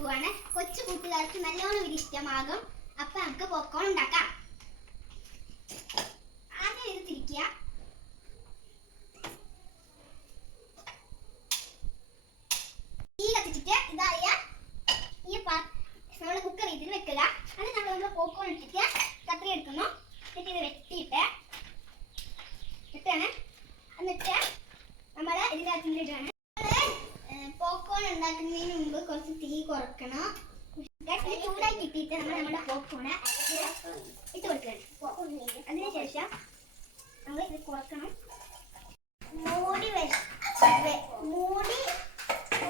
പോവാണ്. കൊച്ചു കൂട്ടുകാർക്ക് നല്ലോണം ഇത് ഇഷ്ടമാകും. അപ്പൊ നമുക്ക് പോപ്കോൺ ഉണ്ടാക്കാം. ആദ്യം ഇത് തിരിക്കുക. തീ കത്തിച്ചിട്ട് ഇതായ ഈ നമ്മുടെ കുക്കർ ഇതിൽ വെക്കുക. അത് നമ്മൾ പോപ്കോൺ ഇട്ടിട്ട് കത്രി എടുക്കുന്നു. എന്നിട്ട് ഇത് വെട്ടിയിട്ടാണ് എന്നിട്ട് നമ്മൾ ഇതിനകത്ത് ഇടുകയാണ്. പോപ്കോൺ ഉണ്ടാക്കുന്നതിന് മുമ്പ് കുറച്ച് തീ കുറക്കണം. ചൂടായി കിട്ടിയിട്ട് നമ്മൾ നമ്മുടെ പോപ്കോണ് ഇട്ട് കൊടുക്കണം. അതിനുശേഷം നമ്മൾ ഇത് കുറക്കണം. മൂടി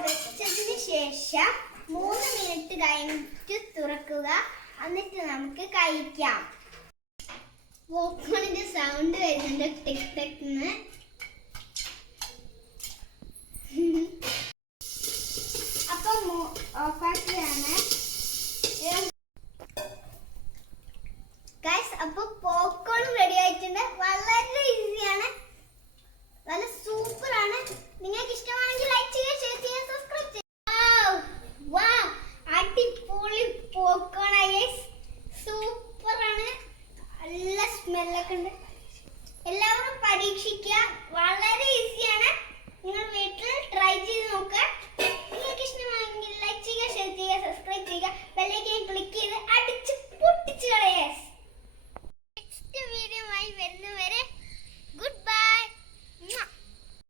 വെച്ചതിന് ശേഷം 3 മിനിറ്റ് കഴിഞ്ഞിട്ട് തുറക്കുക. എന്നിട്ട് നമുക്ക് കഴിക്കാം. പോപ്കോണിന്റെ സൗണ്ട് വരുന്നുണ്ട്, ടിക് ടിക്ന്ന്. അപ്പം ഓഫാക്കിയാണ്.